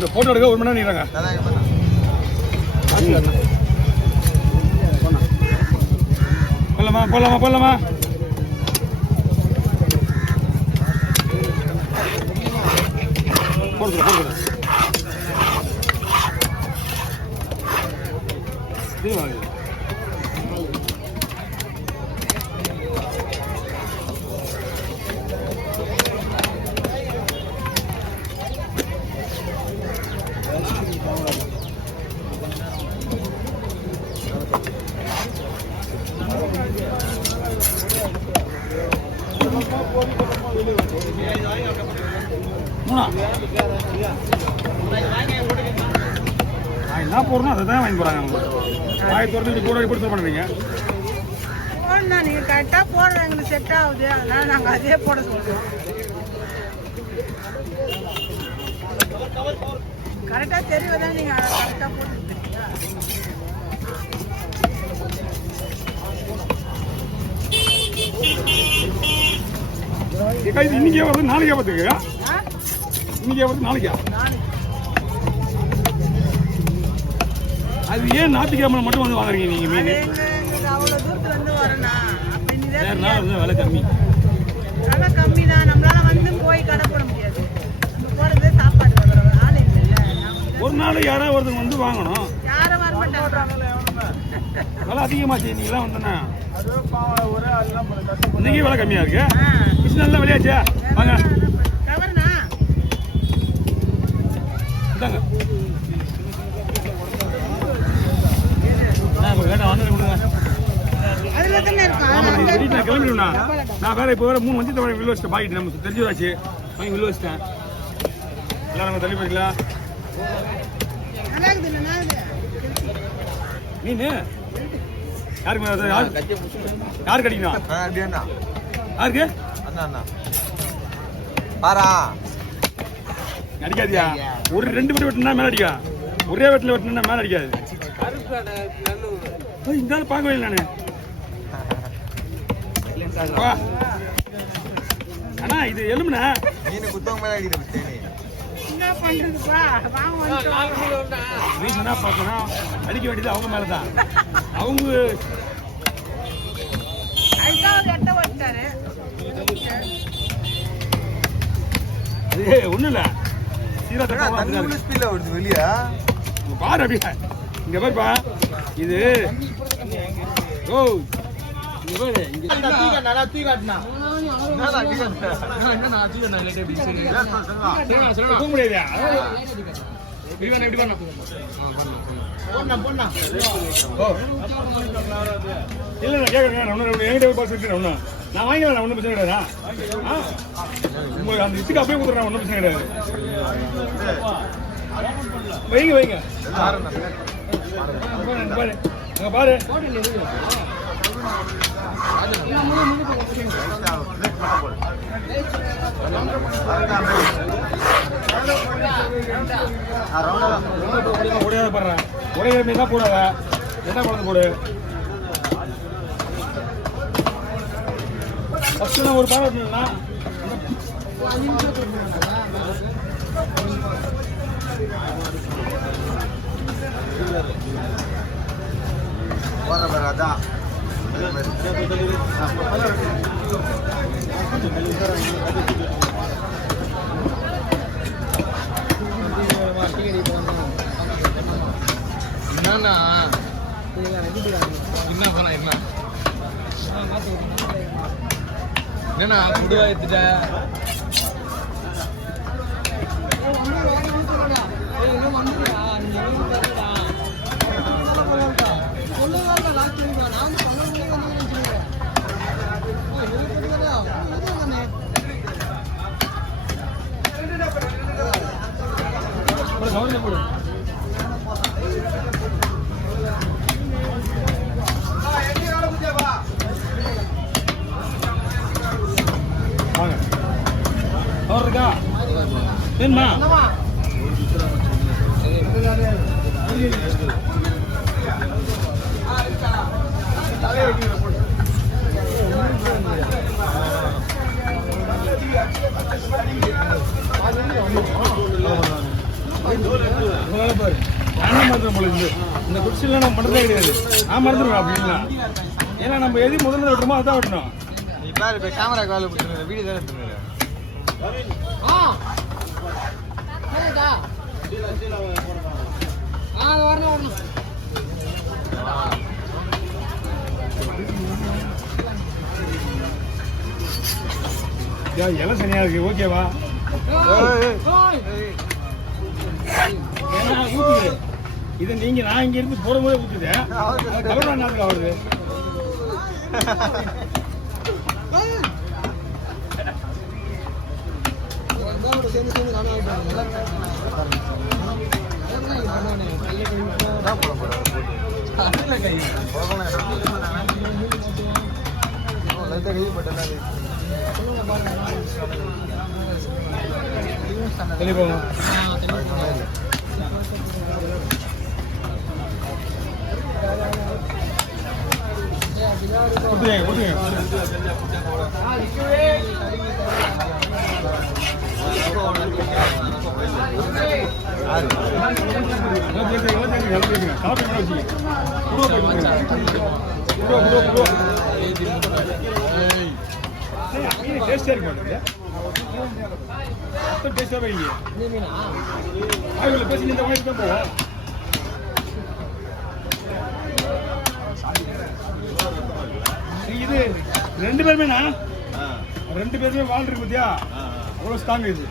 இந்த போட்டோ எடுக்க 1 மணி நேரம் நிறாங்க. போலாமா போலாமா போலாமா போடுங்க போடுங்க தீவாங்க என்ன போறோம் அதை தான் வாங்கி போறாங்க. வாய் திறந்து கூட இப்படி சொல்ல பண்ணுவீங்க. நீங்க கரெக்டா போடுறது எங்களுக்கு செட் ஆகுது, அதனால நாங்க அதே போட சொல்றோம். கரெக்டா தெரியுதான் நீங்க கரெக்டா போட்டு. இன்னைக்கே வருது நாளைக்கே பார்த்துக்கா. இன்னைக்கே வருது நாளைக்கா. அது ஏன் ஞாயிற்றுக்கிழமை மட்டும் வந்து வாங்குறீங்க நீங்க மீன்? அவ்வளவு தூரத்துல இருந்து வரணும். வேற நாள் வந்து விலை கம்மி. விலை கம்மி தான். நம்மளால வந்து போய் கடை போட முடியாது. நம்ம போறது சாப்பாடு ஆள் இல்லை. ஒரு நாள் யாராவது ஒருத்தங்க வந்து வாங்கணும். யாரும் வர மாட்டாங்க. விலை அதிகமாச்சு இன்னைக்கெல்லாம் வந்தோன்னா. இன்னைக்கு விலை கம்மியா இருக்கு. மிஷின் நல்லா விளையாச்சா வாங்க. கவர்னா இந்தாங்க. நான் கிளம்பிடுவேண்ணா. நான் வேற இப்போ வேற 3 வஞ்சி வில்ல வச்சிட்டேன். பாக்கிட்டு நம்ம தெரிஞ்சுதாச்சு வாங்கி வில்ல வச்சிட்டேன். எல்லாம் நம்ம தள்ளி போய்க்கலாம். மீன் யாருக்கு யாரு கிடைக்கணும்? யாருக்கு அடிக்காதியா? ஒரு 2 வெட்டு வெட்டினா மேல அடிக்கா. ஒரே வெட்டில வெட்டினா மேல அடிக்காது. இந்த பார்க்கவே இல்லை நானு. அண்ணா இது எலும்புண்ணா. என்ன பண்றதுப்பா? ரீசனா பார்க்கணும். அடிக்க வேண்டியது அவங்க மேலதான். அவங்க ஒண்ணும் இல்ல. வெளியா பாரு அப்படியே இங்க பாருப்பா. இது ஓ நான் வாங்கிக்கிறேன். ஒன்றும் பிரச்சனை கிடையாதா? உங்களுக்கு அந்த இத்துக்கு அப்படியே கொடுத்துறேன். ஒன்றும் பிரச்சனை கிடையாது. வைங்க வைங்க பாரு அங்க பாரு. உடையாத பாடுறேன். உடையாத மீன் தான் போடாத. என்ன குழந்தை போடு. ஃபர்ஸ்ட் நான் ஒரு பாடம் விட்டுனா அதான் என்னன்னா என்ன பண்ண என்னண்ணா புடுவா எடுத்துட்ட வேணுமா? ஏமாத்துறோம் போல இருந்து. இந்த கொஸ்டின்லாம் நம்ம பண்ணுறதே கிடையாது. நான் மறந்துடுவேன் அப்படின்னா. ஏன்னா நம்ம எது முதல்ல விட்டுறோமோ அதான் விட்டணும். நீ பாரு இப்போ கேமரா கால் பிடிச்சிருந்த வீடியோ தானே எடுத்துருங்க. எல்லாம் சரியா இருக்கு, ஓகேவா? ஏன்னா ஊத்துது இது, நீங்க நான் இங்க இருந்து போற போதே ஊத்துது. கவர்னா நாட்டுக்கு ஆகுது. தெளிவாங்க. டேஸ்டா இருக்க மாட்டேங்குது. டேஸ்டாவே இல்லையா? ஆய்வுல பேசி இந்த மாதிரி தான் போவோம். இது 2 பேருமேண்ணா, 2 பேருமே வாழ் இருக்கு பத்தியா, அவ்வளோ ஸ்ட்ராங் இது.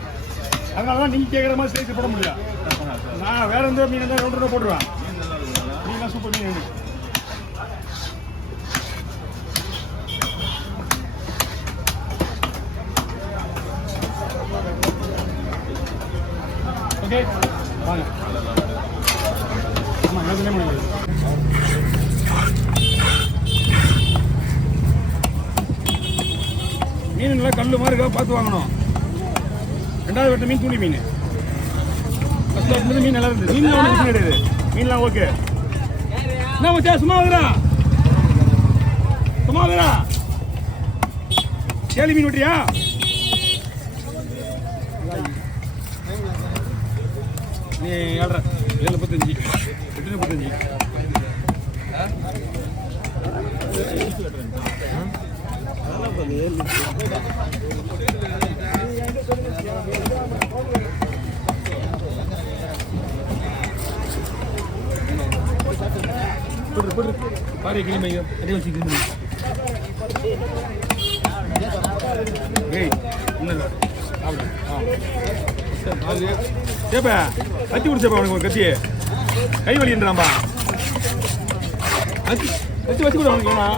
அதனாலதான் நீங்க கேட்குற மாதிரி சேர்த்து போட முடியல. நான் வேற எந்த மீன் தான் 2 ரூபா போட்டுருவேன். மீன்லாம் சூப்பர் மீன். ஓகே வாங்க. ஆமாம் எல்லாத்துலேயே முடியாது. மீன் நல்லா கல் மாதிரி இருக்கா பார்த்து வாங்கணும். 2வது வெட்ட மீன் தூளி மீன். ஃபர்ஸ்ட் வெட்டினது மீன் நல்லா இருந்தது. மீன்லாம் ஒன்றும் பிரச்சனை கிடையாது. மீன்லாம் ஓகே. என்ன மச்சா சும்மா வந்துடா, சும்மா வந்துடா. கேலி மீன் வெட்டியா? நீ 7.35 8.35. பாரு கிளிமையோ அதே வச்சு கிளிமை. ஏய் என்ன சேப்பா கத்தி குடிச்சப்பா உனக்கு ஒரு கத்தி கை வலின்றாம்பா. கத்தி வச்சு கூட உனக்கு வேணா.